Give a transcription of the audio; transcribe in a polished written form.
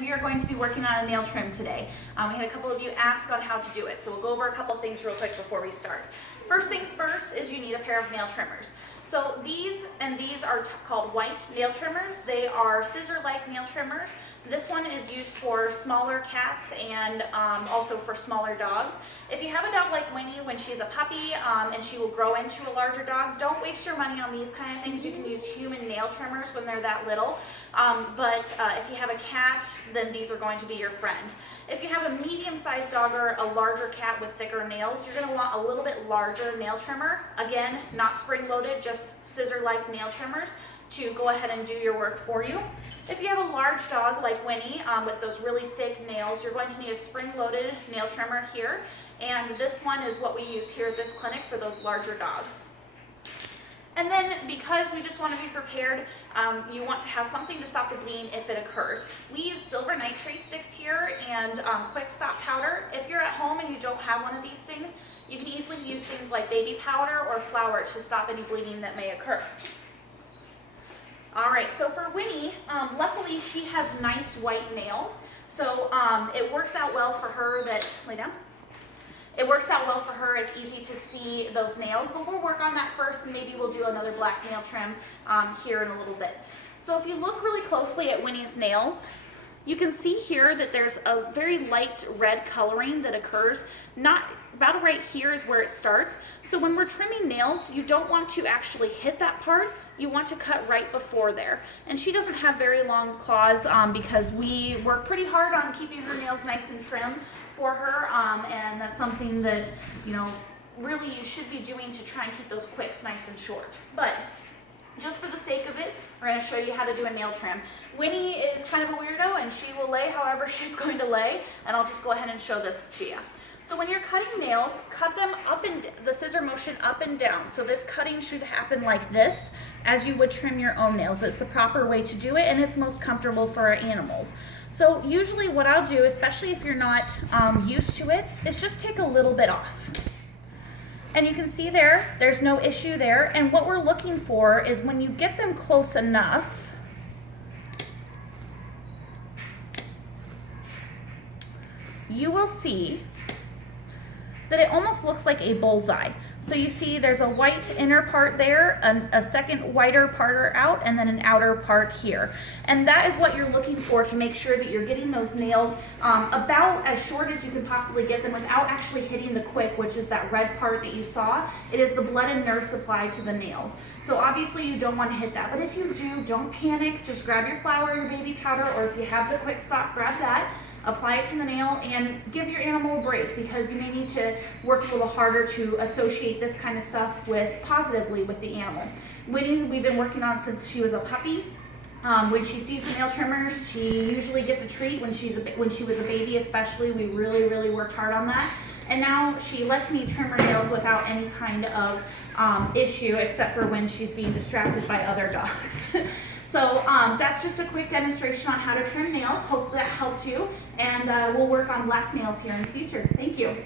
We are going to be working on a nail trim today. We had a couple of you ask on how to do it, so we'll go over a couple things real quick before we start. First things first is you need a pair of nail trimmers. So these are called white nail trimmers. They are scissor-like nail trimmers. This one is used for smaller cats and also for smaller dogs. If you have a dog like Winnie when she's a puppy and she will grow into a larger dog, don't waste your money on these kind of things. You can use human nail trimmers when they're that little. But if you have a cat, then these are going to be your friend. If you have a medium-sized dog or a larger cat with thicker nails, you're going to want a little bit larger nail trimmer. Again, not spring-loaded, just scissor-like nail trimmers to go ahead and do your work for you. If you have a large dog like Winnie with those really thick nails, you're going to need a spring-loaded nail trimmer here. And this one is what we use here at this clinic for those larger dogs. And then because we just want to be prepared, you want to have something to stop the bleeding if it occurs. We use silver nitrate sticks here and quick stop powder. If you're at home and you don't have one of these things, you can easily use things like baby powder or flour to stop any bleeding that may occur. All right, so for Winnie, luckily she has nice white nails. So it works out well for her that, lay down. It works out well for her. It's easy to see those nails, but we'll work on that first and maybe we'll do another black nail trim here in a little bit. So if you look really closely at Winnie's nails, you can see here that there's a very light red coloring that occurs. Not about right here is where it starts. So when we're trimming nails, you don't want to actually hit that part. You want to cut right before there. And she doesn't have very long claws because we work pretty hard on keeping her nails nice and trim for her, and that's something that, you know, really you should be doing to try and keep those quicks nice and short. But just for the sake of it, we're going to show you how to do a nail trim. Winnie is kind of a weirdo and she will lay however she's going to lay, and I'll just go ahead and show this to you. So when you're cutting nails, cut them up and the scissor motion up and down. So this cutting should happen like this as you would trim your own nails. It's the proper way to do it, and it's most comfortable for our animals. So usually what I'll do, especially if you're not used to it, is just take a little bit off. And you can see there's no issue there. And what we're looking for is when you get them close enough, you will see that it almost looks like a bullseye. So you see there's a white inner part there, a second whiter part out, and then an outer part here. And that is what you're looking for to make sure that you're getting those nails about as short as you can possibly get them without actually hitting the quick, which is that red part that you saw. It is the blood and nerve supply to the nails. So obviously you don't want to hit that, but if you do, don't panic. Just grab your flour, your baby powder, or if you have the quick stop, grab that. Apply it to the nail and give your animal a break, because you may need to work a little harder to associate this kind of stuff positively with the animal. Winnie, we've been working on since she was a puppy. When she sees the nail trimmers, she usually gets a treat. When she was a baby especially, we really worked hard on that. And now she lets me trim her nails without any kind of issue, except for when she's being distracted by other dogs. So that's just a quick demonstration on how to trim nails. Hopefully that helped you, and we'll work on black nails here in the future. Thank you.